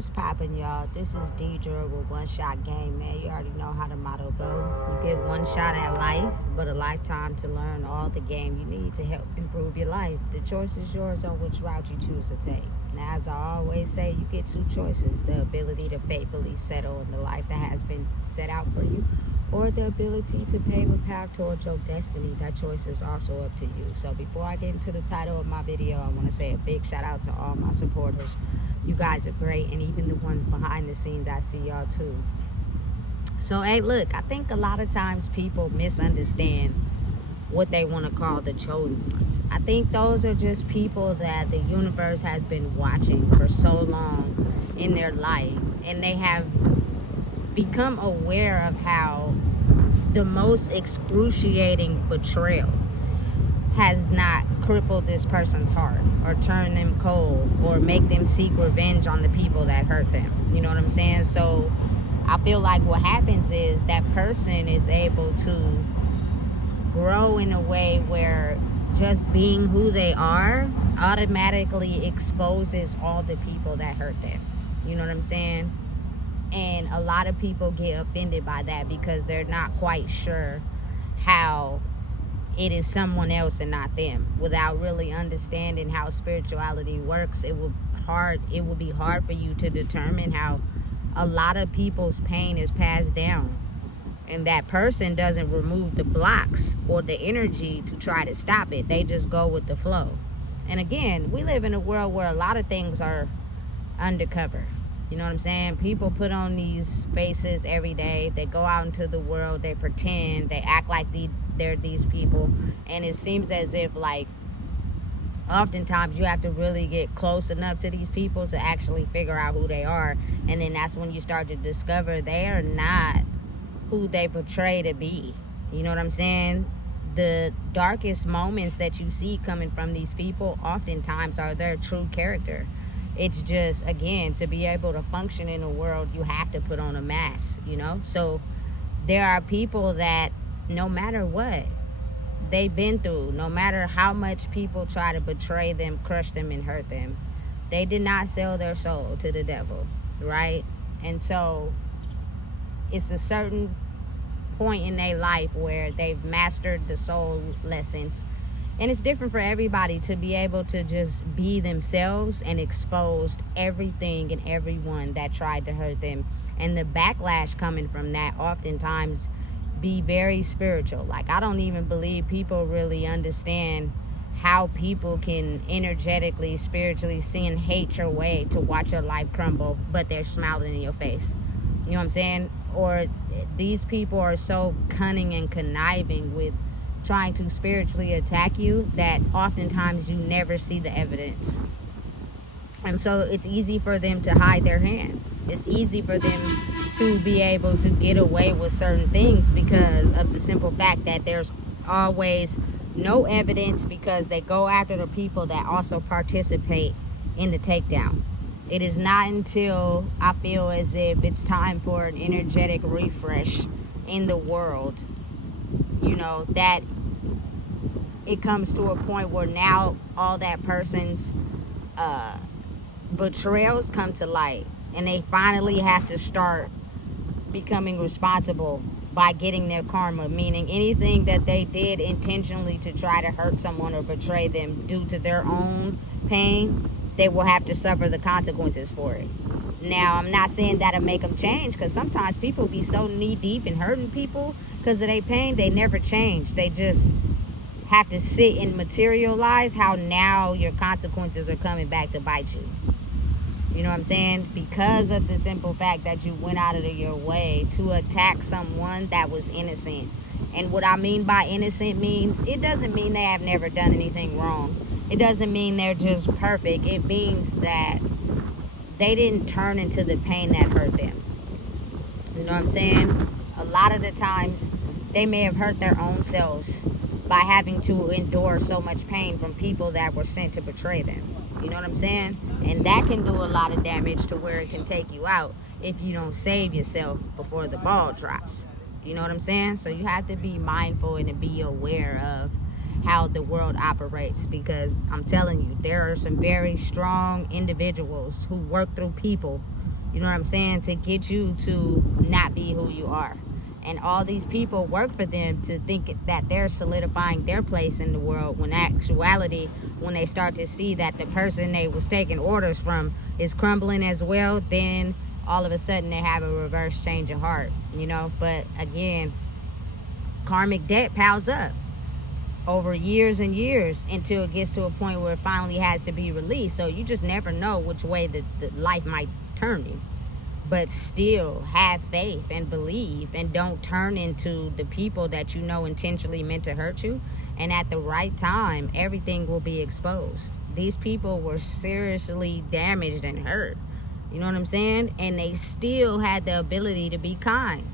What's poppin', y'all? This is Deidre with One Shot Game, man. You already know how the motto go. You get one shot at life, but a lifetime to learn all the game you need to help improve your life. The choice is yours on which route you choose to take. Now, as I always say, you get two choices: the ability to faithfully settle in the life that has been set out for you, or the ability to pave a path towards your destiny. That choice is also up to you. So before I get into the title of my video, I want to say a big shout out to all my supporters. You guys are great, and even the ones behind the scenes, I see y'all too. So, hey, look, I think a lot of times people misunderstand what they want to call the chosen ones. I think those are just people that the universe has been watching for so long in their life, and they have become aware of how the most excruciating betrayal has not crippled this person's heart or turned them cold or make them seek revenge on the people that hurt them. You know what I'm saying? So I feel like what happens is that person is able to grow in a way where just being who they are automatically exposes all the people that hurt them. You know what I'm saying? And a lot of people get offended by that because they're not quite sure how it is someone else and not them. Without really understanding how spirituality works, it will be hard for you to determine how a lot of people's pain is passed down, and that person doesn't remove the blocks or the energy to try to stop it. They just go with the flow. And again, we live in a world where a lot of things are undercover. You know what I'm saying? People put on these faces every day. They go out into the world, they pretend, they act like they're these people, and it seems as if, like, oftentimes you have to really get close enough to these people to actually figure out who they are, and then that's when you start to discover they are not who they portray to be. You know what I'm saying? The darkest moments that you see coming from these people oftentimes are their true character. It's just, again, to be able to function in a world, you have to put on a mask, you know? So there are people that no matter what they've been through, no matter how much people try to betray them, crush them, and hurt them, they did not sell their soul to the devil, right? And so it's a certain point in their life where they've mastered the soul lessons. And it's different for everybody to be able to just be themselves and exposed everything and everyone that tried to hurt them. And the backlash coming from that oftentimes be very spiritual. Like, I don't even believe people really understand how people can energetically, spiritually sin, hate your way to watch your life crumble, but they're smiling in your face. You know what I'm saying? Or these people are so cunning and conniving with trying to spiritually attack you that oftentimes you never see the evidence. And so it's easy for them to hide their hand. It's easy for them to be able to get away with certain things because of the simple fact that there's always no evidence, because they go after the people that also participate in the takedown. It is not until I feel as if it's time for an energetic refresh in the world, you know, that it comes to a point where now all that person's betrayals come to light, and they finally have to start becoming responsible by getting their karma, meaning anything that they did intentionally to try to hurt someone or betray them due to their own pain, they will have to suffer the consequences for it. Now, I'm not saying that'll make them change, because sometimes people be so knee deep in hurting people because of their pain, they never change. They just have to sit and materialize how now your consequences are coming back to bite you. You know what I'm saying? Because of the simple fact that you went out of your way to attack someone that was innocent. And what I mean by innocent means, it doesn't mean they have never done anything wrong. It doesn't mean they're just perfect. It means that they didn't turn into the pain that hurt them. You know what I'm saying? A lot of the times, they may have hurt their own selves by having to endure so much pain from people that were sent to betray them. You know what I'm saying? And that can do a lot of damage to where it can take you out if you don't save yourself before the ball drops. You know what I'm saying? So you have to be mindful and to be aware of how the world operates, because I'm telling you, there are some very strong individuals who work through people You know what I'm saying? To get you to not be who you are. And all these people work for them to think that they're solidifying their place in the world, when actuality, when they start to see that the person they was taking orders from is crumbling as well, then all of a sudden they have a reverse change of heart, you know. But again, karmic debt piles up over years and years until it gets to a point where it finally has to be released. So you just never know which way the life might turn you. But still have faith and believe, and don't turn into the people that you know intentionally meant to hurt you. And at the right time, everything will be exposed. These people were seriously damaged and hurt. You know what I'm saying? And they still had the ability to be kind.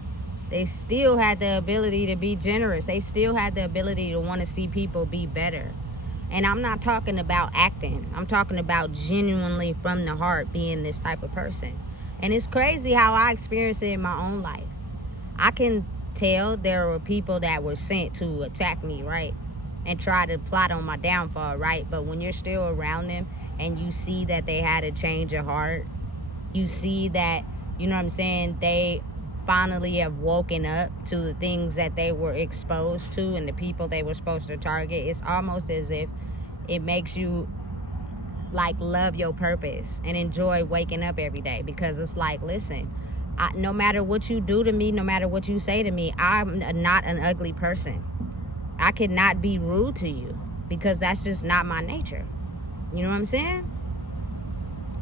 They still had the ability to be generous. They still had the ability to want to see people be better. And I'm not talking about acting. I'm talking about genuinely from the heart being this type of person. And it's crazy how I experienced it in my own life. I can tell there were people that were sent to attack me, right? And try to plot on my downfall, right? But when you're still around them and you see that they had a change of heart, you see that, you know what I'm saying, they finally have woken up to the things that they were exposed to and the people they were supposed to target. It's almost as if it makes you like love your purpose and enjoy waking up every day, because it's like, listen, no matter what you do to me, no matter what you say to me, I'm not an ugly person. I cannot be rude to you because that's just not my nature. You know what I'm saying?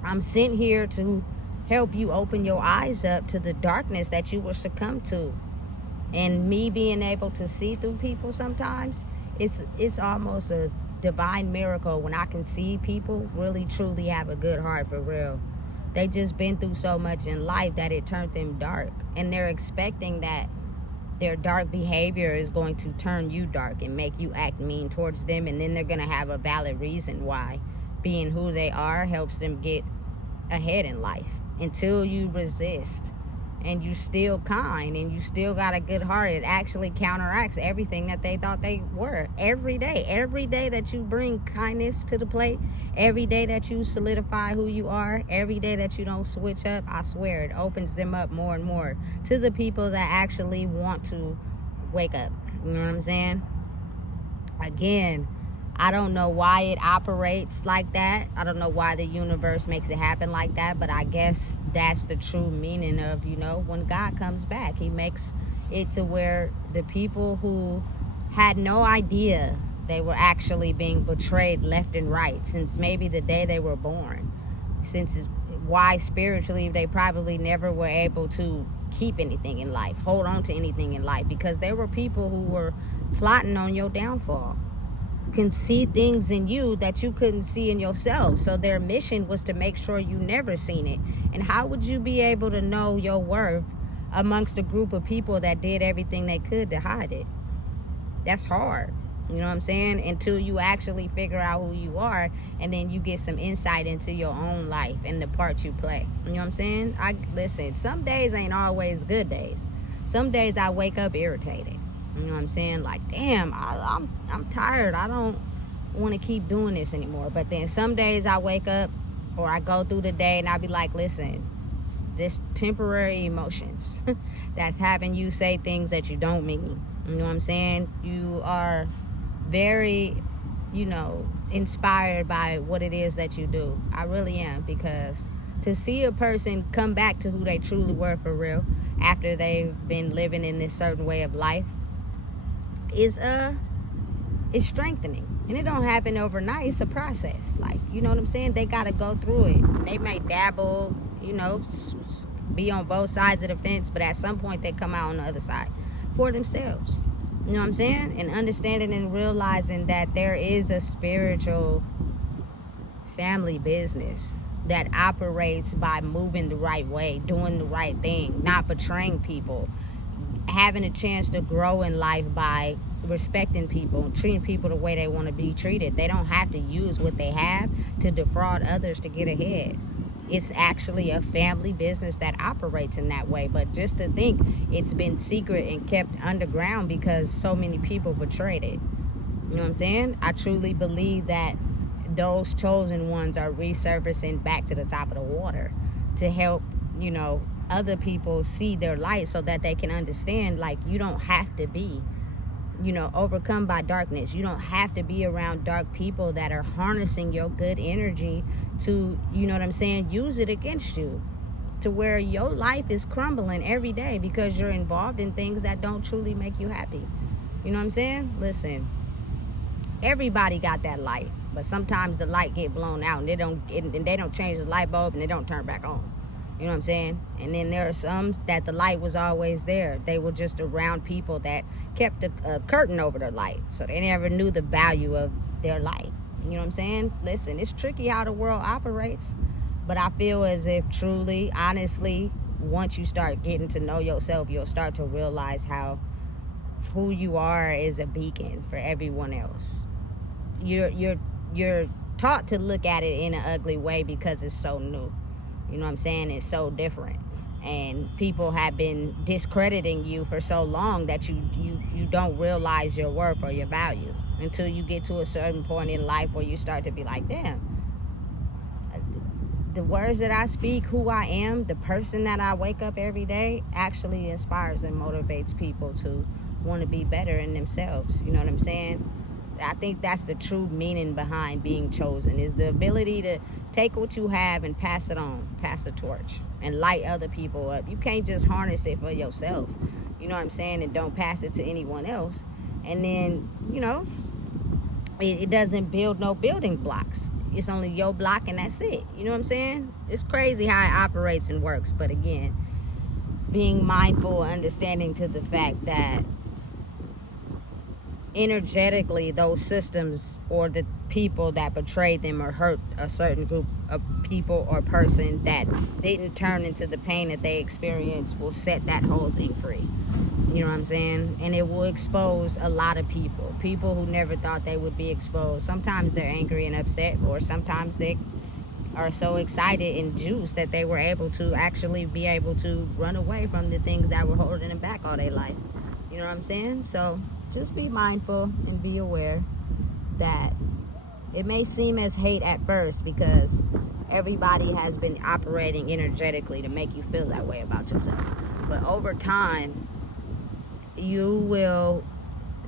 I'm sent here to help you open your eyes up to the darkness that you will succumb to. And me being able to see through people sometimes, it's almost a divine miracle when I can see people really truly have a good heart for real. They just been through so much in life that it turned them dark, and they're expecting that their dark behavior is going to turn you dark and make you act mean towards them, and then they're going to have a valid reason why being who they are helps them get ahead in life. Until you resist and you still kind and you still got a good heart, it actually counteracts everything that they thought they were. Every day that you bring kindness to the plate, every day that you solidify who you are, every day that you don't switch up, I swear it opens them up more and more to the people that actually want to wake up. You know what I'm saying? Again, I don't know why it operates like that. I don't know why the universe makes it happen like that, but I guess that's the true meaning of, you know, when God comes back, he makes it to where the people who had no idea they were actually being betrayed left and right since maybe the day they were born, since why spiritually they probably never were able to keep anything in life, hold on to anything in life, because there were people who were plotting on your downfall, can see things in you that you couldn't see in yourself. So their mission was to make sure you never seen it. And how would you be able to know your worth amongst a group of people that did everything they could to hide it? That's hard. You know what I'm saying? Until you actually figure out who you are, and then you get some insight into your own life and the part you play. You know what I'm saying? Listen, some days ain't always good days. Some days I wake up irritated. You know what I'm saying? Like, damn, I'm tired. I don't want to keep doing this anymore. But then some days I wake up or I go through the day and I be like, listen, this temporary emotions that's having you say things that you don't mean. You know what I'm saying? You are very, you know, inspired by what it is that you do. I really am, because to see a person come back to who they truly were for real after they've been living in this certain way of life is strengthening. And it don't happen overnight. It's a process. Like, you know what I'm saying? They got to go through it. They may dabble, you know, be on both sides of the fence, but at some point they come out on the other side for themselves. You know what I'm saying? And understanding and realizing that there is a spiritual family business that operates by moving the right way, doing the right thing, not betraying people, having a chance to grow in life by respecting people, treating people the way they want to be treated. They don't have to use what they have to defraud others to get ahead. It's actually a family business that operates in that way. But just to think it's been secret and kept underground because so many people betrayed it. You know what I'm saying? I truly believe that those chosen ones are resurfacing back to the top of the water to help you know, other people see their light so that they can understand, like, you don't have to be, you know, overcome by darkness. You don't have to be around dark people that are harnessing your good energy to, you know what I'm saying, use it against you, to where your life is crumbling every day because you're involved in things that don't truly make you happy. You know what I'm saying? Listen, everybody got that light, but sometimes the light get blown out and they don't change the light bulb and they don't turn back on. You know what I'm saying? And then there are some that the light was always there. They were just around people that kept a curtain over their light, so they never knew the value of their light. You know what I'm saying? Listen, it's tricky how the world operates, but I feel as if truly, honestly, once you start getting to know yourself, you'll start to realize how who you are is a beacon for everyone else. You're taught to look at it in an ugly way because it's so new. You know what I'm saying? It's so different. And people have been discrediting you for so long that you don't realize your worth or your value until you get to a certain point in life where you start to be like, damn, the words that I speak, who I am, the person that I wake up every day actually inspires and motivates people to want to be better in themselves. You know what I'm saying? I think that's the true meaning behind being chosen, is the ability to take what you have and pass it on, pass the torch, and light other people up. You can't just harness it for yourself, you know what I'm saying, and don't pass it to anyone else. And then, you know, it doesn't build no building blocks. It's only your block and that's it. You know what I'm saying? It's crazy how it operates and works. But again, being mindful, understanding to the fact that energetically those systems or the people that betrayed them or hurt a certain group of people or person that didn't turn into the pain that they experienced will set that whole thing free. You know what I'm saying? And it will expose a lot of people who never thought they would be exposed. Sometimes they're angry and upset, or sometimes they are so excited and juiced that they were able to actually be able to run away from the things that were holding them back all their life. You know what I'm saying? So just be mindful and be aware that it may seem as hate at first because everybody has been operating energetically to make you feel that way about yourself. But over time, you will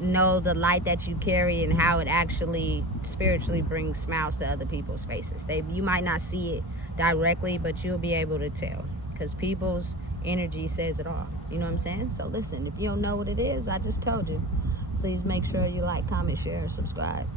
know the light that you carry and how it actually spiritually brings smiles to other people's faces. You might not see it directly, but you'll be able to tell because people's energy says it all. You know what I'm saying? So listen, if you don't know what it is, I just told you. Please make sure you like, comment, share, and subscribe.